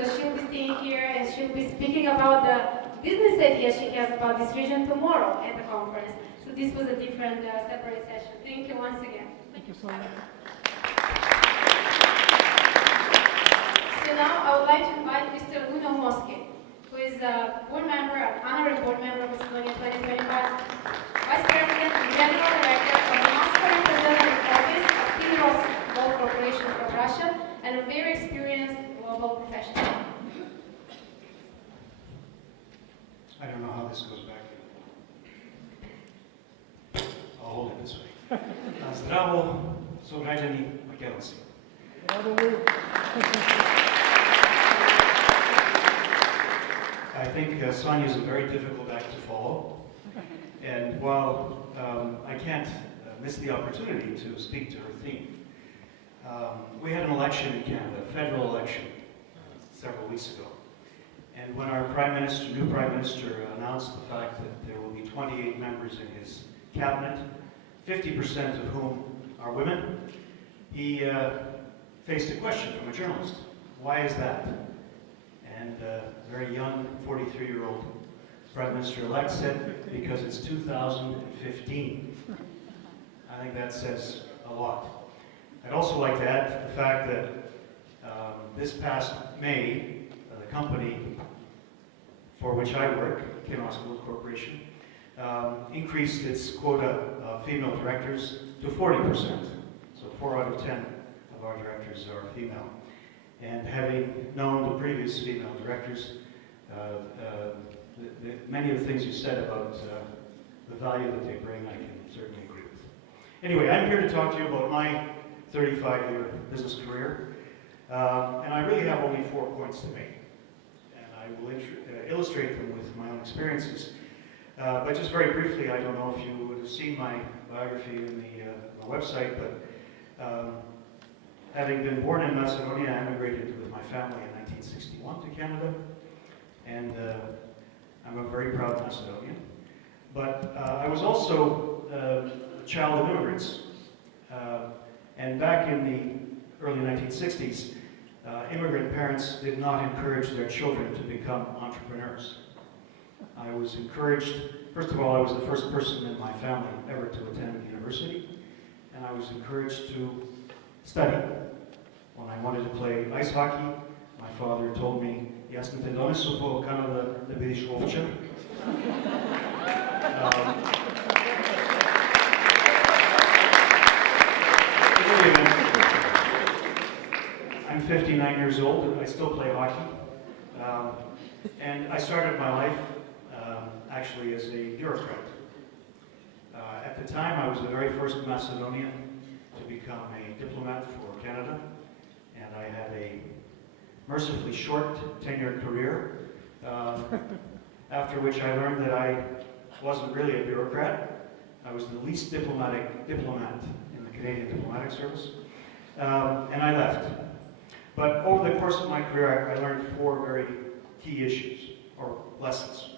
So she'll be staying here and she'll be speaking about the business ideas she has about this region tomorrow at the conference. So this was a different, separate session. Thank you once again. Thank you so much. So now I would like to invite Mr. Naumovski, who is a board member, an honorary board member of Macedonia 2025, Vice President and General Director of the Moscow Representative Office of Pinros Gold Corporation for Russia, and a very experienced global professional. I don't know how this goes back. I'll hold it this way. Zdravo, sugrađani Makedonci. I think Sonia is a very difficult act to follow. And while I can't miss the opportunity to speak to her theme, we had an election in Canada, a federal election, several weeks ago. And when our new Prime Minister announced the fact that there will be 28 members in his cabinet, 50% of whom are women, he faced a question from a journalist. Why is that? And a very young 43-year-old Prime Minister-elect said, because it's 2015. I think that says a lot. I'd also like to add the fact that this past May, the company for which I work, Naumovski Gold Corporation, increased its quota of female directors to 40%. So 4 out of 10 of our directors are female. And having known the previous female directors, many of the things you said about the value that they bring, I can certainly agree with. Anyway, I'm here to talk to you about my 35-year business career, and I really have only 4 points to make. And I will illustrate them with my own experiences. But just very briefly, I don't know if you would have seen my biography in the website, but having been born in Macedonia, I emigrated with my family in 1961 to Canada, and I'm a very proud Macedonian. But I was also a child of immigrants, and back in the early 1960s, immigrant parents did not encourage their children to become entrepreneurs. I was encouraged, first of all, I was the first person in my family ever to attend university, and I was encouraged to study. When I wanted to play ice hockey, my father told me, "Jasno te donesu po Canada da vidiš ovče." I'm 59 years old and I still play hockey. And I started my life actually as a bureaucrat. At the time, I was the very first Macedonian to become a diplomat for Canada, and I had a mercifully short 10-year career, after which I learned that I wasn't really a bureaucrat. I was the least diplomatic diplomat in the Canadian Diplomatic Service, and I left. But over the course of my career, I learned 4 very key issues, or lessons.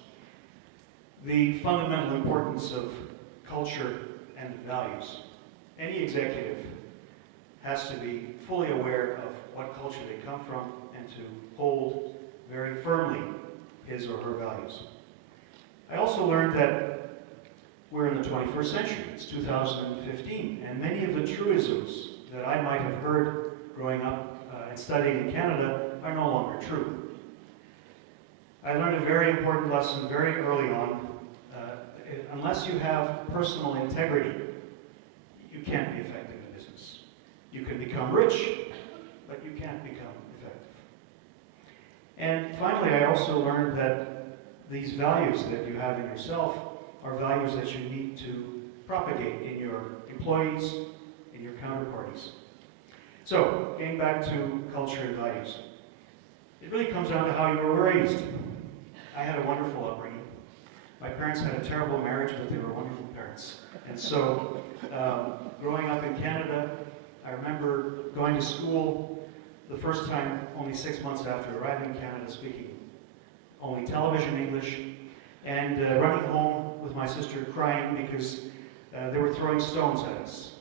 The fundamental importance of culture and values. Any executive has to be fully aware of what culture they come from and to hold very firmly his or her values. I also learned that we're in the 21st century, it's 2015, and many of the truisms that I might have heard growing up and studying in Canada are no longer true. I learned a very important lesson very early on. Unless you have personal integrity, you can't be effective in business. You can become rich, but you can't become effective. And finally, I also learned that these values that you have in yourself are values that you need to propagate in your employees, in your counterparties. So, getting back to culture and values. It really comes down to how you were raised. I had a wonderful upbringing. My parents had a terrible marriage, but they were wonderful parents. And so, growing up in Canada, I remember going to school the first time only 6 months after arriving in Canada, speaking only television English, and running home with my sister crying because they were throwing stones at us,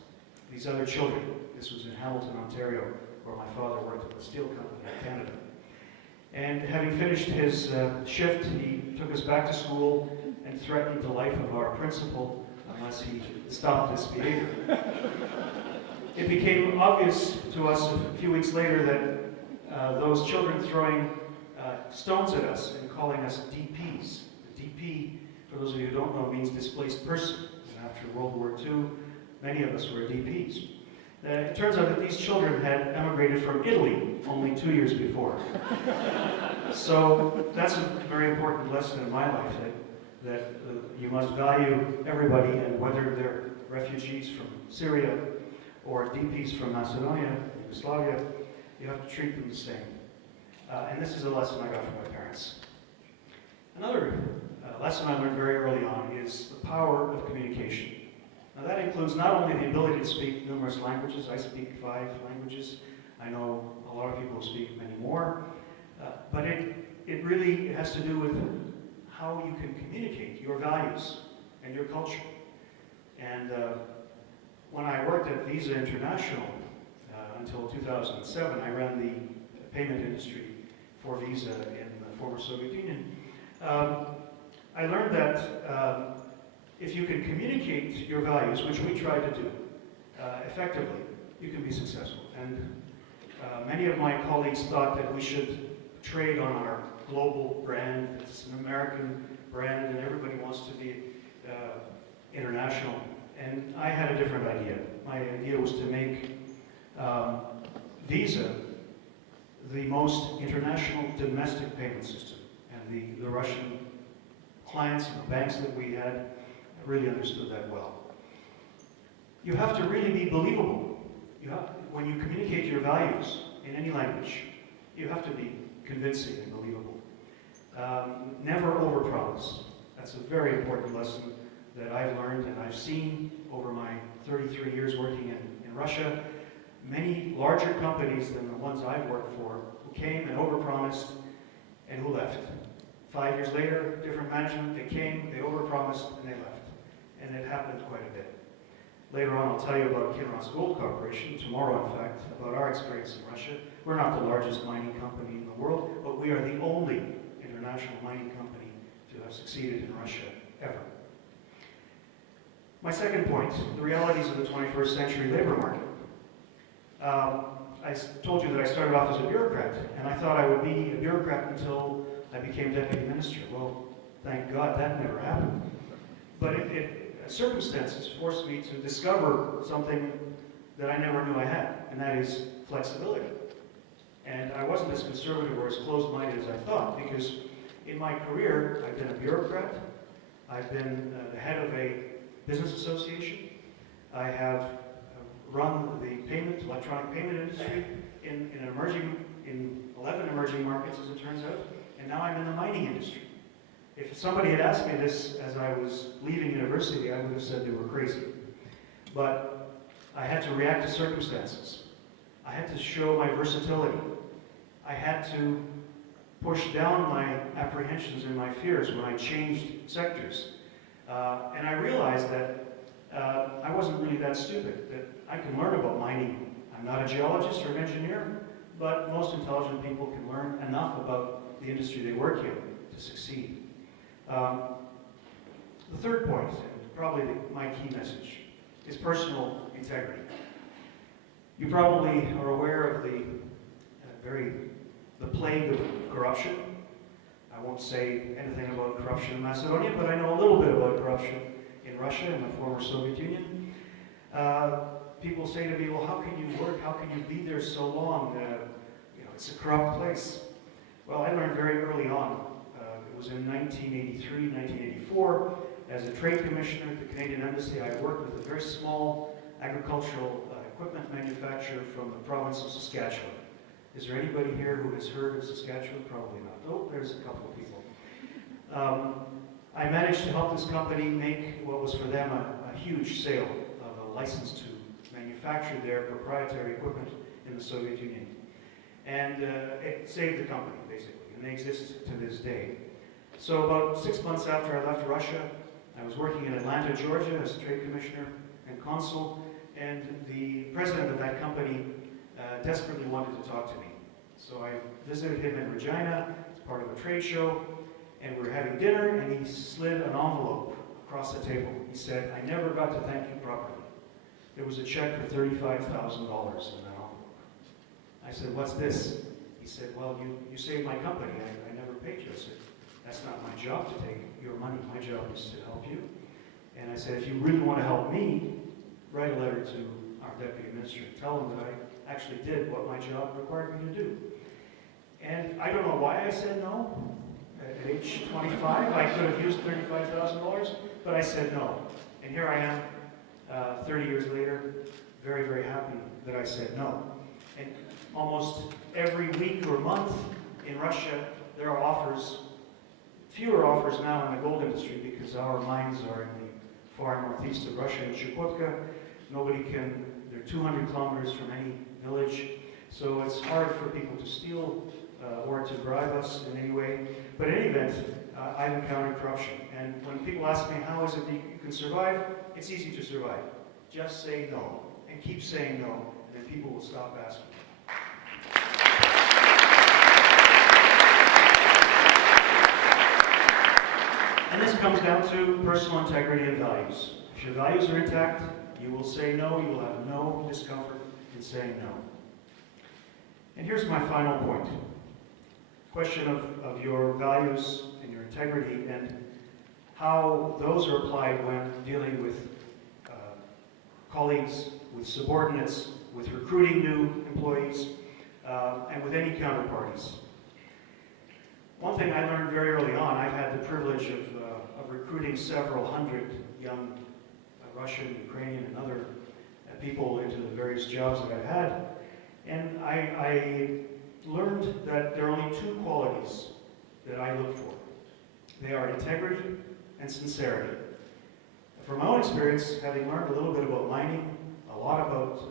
these other children. This was in Hamilton, Ontario, where my father worked at the steel company in Canada. And having finished his shift, he took us back to school and threatened the life of our principal unless he stopped this behavior. It became obvious to us a few weeks later that those children throwing stones at us and calling us DPs. The DP, for those of you who don't know, means displaced person. And after World War II, many of us were DPs. It turns out that these children had emigrated from Italy only 2 years before. So that's a very important lesson in my life, that you must value everybody, and whether they're refugees from Syria or DPs from Macedonia, Yugoslavia, you have to treat them the same. And this is a lesson I got from my parents. Another lesson I learned very early on is the power of communication. Now that includes not only the ability to speak numerous languages. I speak 5 languages. I know a lot of people who speak many more. But it really has to do with how you can communicate your values and your culture. And when I worked at Visa International until 2007, I ran the payment industry for Visa in the former Soviet Union. I learned that if you can communicate your values, which we try to do effectively, you can be successful. And many of my colleagues thought that we should trade on our global brand. It's an American brand, and everybody wants to be international. And I had a different idea. My idea was to make Visa the most international domestic payment system. And the Russian clients and the banks that we had really understood that well. You have to really be believable. When you communicate your values in any language, you have to be convincing and believable. Never overpromise. That's a very important lesson that I've learned and I've seen over my 33 years working in Russia. Many larger companies than the ones I've worked for who came and overpromised and who left. 5 years later, different management, they came, they overpromised, and they left. And it happened quite a bit. Later on, I'll tell you about Kinross Gold Corporation, tomorrow in fact, about our experience in Russia. We're not the largest mining company in the world, but we are the only international mining company to have succeeded in Russia ever. My second point, the realities of the 21st century labor market. I told you that I started off as a bureaucrat, and I thought I would be a bureaucrat until I became deputy minister. Well, thank God that never happened. But circumstances forced me to discover something that I never knew I had, and that is flexibility. And I wasn't as conservative or as closed-minded as I thought, because in my career, I've been a bureaucrat, I've been the head of a business association, I have run the electronic payment industry in 11 emerging markets, as it turns out, and now I'm in the mining industry. If somebody had asked me this as I was leaving university, I would have said they were crazy. But I had to react to circumstances. I had to show my versatility. I had to push down my apprehensions and my fears when I changed sectors. And I realized that I wasn't really that stupid, that I can learn about mining. I'm not a geologist or an engineer, but most intelligent people can learn enough about the industry they work in to succeed. The third point, and probably my key message, is personal integrity. You probably are aware of the plague of corruption. I won't say anything about corruption in Macedonia, but I know a little bit about corruption in Russia and the former Soviet Union. People say to me, well, how can you work? How can you be there so long? It's a corrupt place. Well, I learned very early on. It was in 1983, 1984. As a trade commissioner at the Canadian Embassy, I worked with a very small agricultural equipment manufacturer from the province of Saskatchewan. Is there anybody here who has heard of Saskatchewan? Probably not. Oh, there's a couple of people. I managed to help this company make what was for them a huge sale of a license to manufacture their proprietary equipment in the Soviet Union. And it saved the company, basically, and they exist to this day. So about 6 months after I left Russia, I was working in Atlanta, Georgia as a trade commissioner and consul, and the president of that company desperately wanted to talk to me. So I visited him in Regina as part of a trade show, and we were having dinner, and he slid an envelope across the table. He said, "I never got to thank you properly." There was a check for $35,000 in that envelope. I said, "What's this?" He said, "Well, you saved my company. I never paid you." I said, "That's not my job to take your money. My job is to help you." And I said, "If you really want to help me, write a letter to our deputy administrator. Tell him that I actually did what my job required me to do." And I don't know why I said no. At age 25, I could have used $35,000, but I said no. And here I am, 30 years later, very, very happy that I said no. And almost every week or month in Russia, there are offers, fewer offers now in the gold industry because our mines are in the far northeast of Russia, in Chukotka. They're 200 kilometers from any village, so it's hard for people to steal or to bribe us in any way. But in any event, I've encountered corruption. And when people ask me, how is it that you can survive? It's easy to survive. Just say no, and keep saying no, and then people will stop asking. And this comes down to personal integrity and values. If your values are intact, you will say no, you will have no discomfort in saying no. And here's my final point. Question of your values and your integrity and how those are applied when dealing with colleagues, with subordinates, with recruiting new employees, and with any counterparties. One thing I learned very early on, I've had the privilege of recruiting several hundred young Russian, Ukrainian, and other people into the various jobs that I've had. And I learned that there are only two qualities that I look for. They are integrity and sincerity. From my own experience, having learned a little bit about mining, a lot about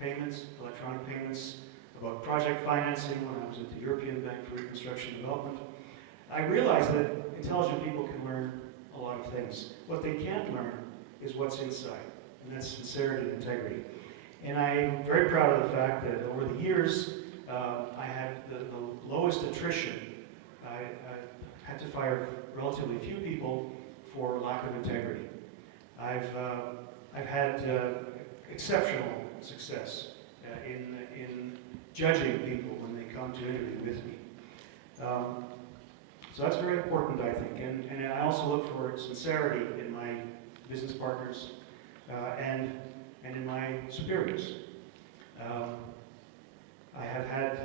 payments, electronic payments, about project financing when I was at the European Bank for Reconstruction and Development, I realized that intelligent people can learn a lot of things. What they can't learn is what's inside, and that's sincerity and integrity. And I'm very proud of the fact that over the years, I had the lowest attrition. I had to fire relatively few people for lack of integrity. I've had exceptional success in judging people when they come to interview with me. So that's very important, I think. And I also look for sincerity in my business partners and in my superiors. I have had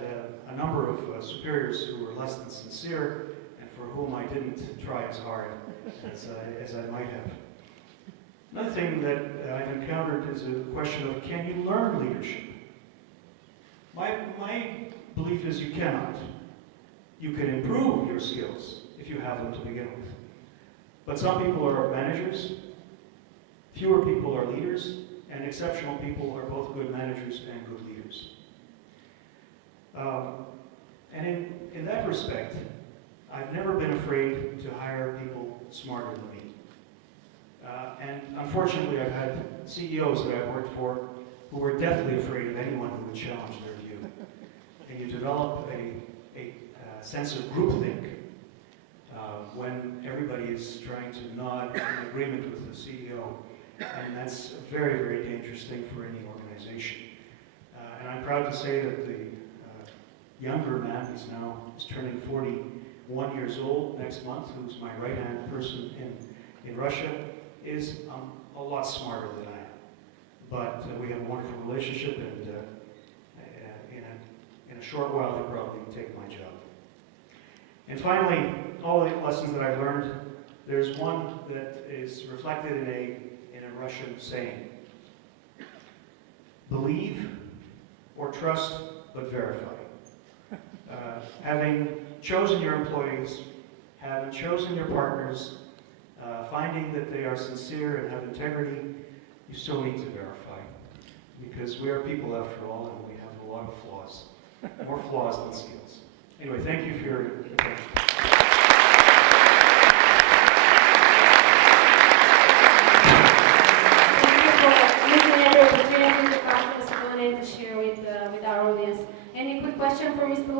a number of superiors who were less than sincere and for whom I didn't try as hard as I might have. Another thing that I've encountered is a question of, can you learn leadership? My belief is you cannot. You can improve your skills if you have them to begin with. But some people are managers, fewer people are leaders, and exceptional people are both good managers and good leaders. And in that respect, I've never been afraid to hire people smarter than me. And unfortunately, I've had CEOs that I've worked for who were deathly afraid of anyone who would challenge their view. And you develop a sense of groupthink when everybody is trying to nod in agreement with the CEO. And that's a very, very dangerous thing for any organization. And I'm proud to say that the younger man, he's turning 41 years old next month, who's my right-hand person in Russia, is a lot smarter than I am. But we have a wonderful relationship, and in a short while he'll probably take my job. And finally, all the lessons that I've learned, there's one that is reflected in a Russian saying. Believe or trust, but verify. Having chosen your employees, having chosen your partners, finding that they are sincere and have integrity, you still need to verify. Because we are people after all, and we have a lot of flaws. More flaws than skills. Anyway, thank you for your attention. To share with our audience. Any quick question for Mr.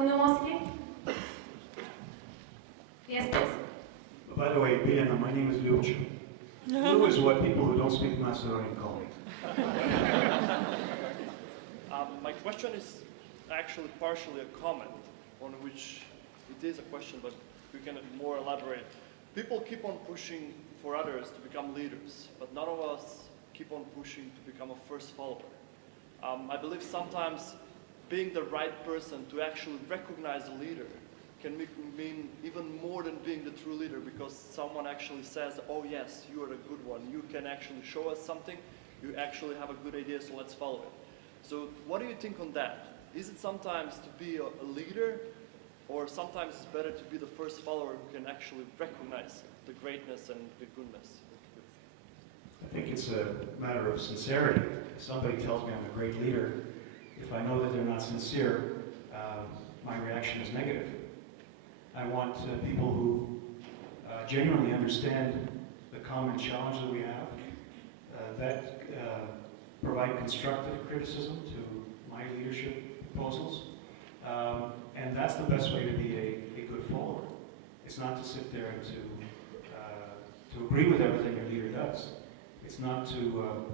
Yes, please. By the way, Biljana, my name is Ljubcha. Lju is what people who don't speak Macedonian call me. My question is actually partially a comment, on which it is a question, but we can more elaborate. People keep on pushing for others to become leaders, but none of us keep on pushing to become a first follower. I believe sometimes being the right person to actually recognize a leader can mean even more than being the true leader, because someone actually says, oh yes, you are the good one, you can actually show us something, you actually have a good idea, so let's follow it. So what do you think on that? Is it sometimes to be a leader, or sometimes it's better to be the first follower who can actually recognize the greatness and the goodness? I think it's a matter of sincerity. If somebody tells me I'm a great leader, if I know that they're not sincere, my reaction is negative. I want people who genuinely understand the common challenge that we have, that provide constructive criticism to my leadership proposals, and that's the best way to be a good follower. It's not to sit there and to agree with everything your leader does. It's not to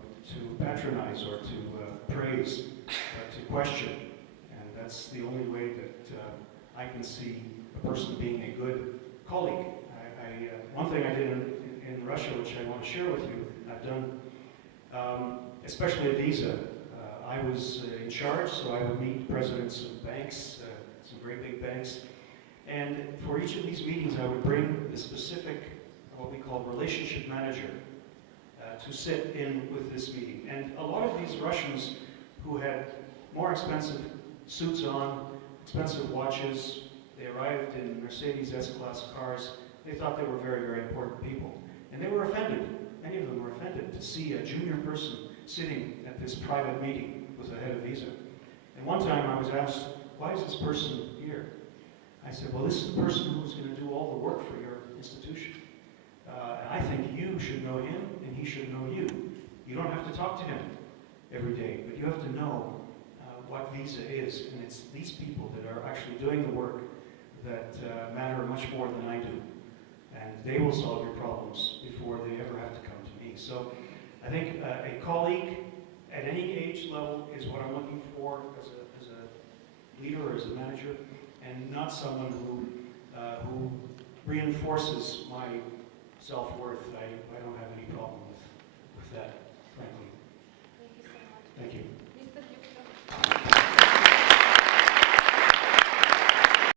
patronize or to praise, but to question. And that's the only way that I can see a person being a good colleague. One thing I did in Russia, which I want to share with you, I've done, especially at Visa. I was in charge, so I would meet presidents of banks, some very big banks, and for each of these meetings I would bring the specific, what we call relationship manager, to sit in with this meeting. And a lot of these Russians who had more expensive suits on, expensive watches, they arrived in Mercedes S-Class cars, they thought they were very, very important people. And they were offended, many of them were offended, to see a junior person sitting at this private meeting with the head of Visa. And one time I was asked, why is this person here? I said, well, this is the person who's going to do all the work for your institution. And I think you should know him, and he should know you. You don't have to talk to him every day, but you have to know what Visa is. And it's these people that are actually doing the work that matter much more than I do. And they will solve your problems before they ever have to come to me. So I think a colleague at any age level is what I'm looking for as a leader or as a manager, and not someone who reinforces my self-worth. I don't have any problem with that, frankly.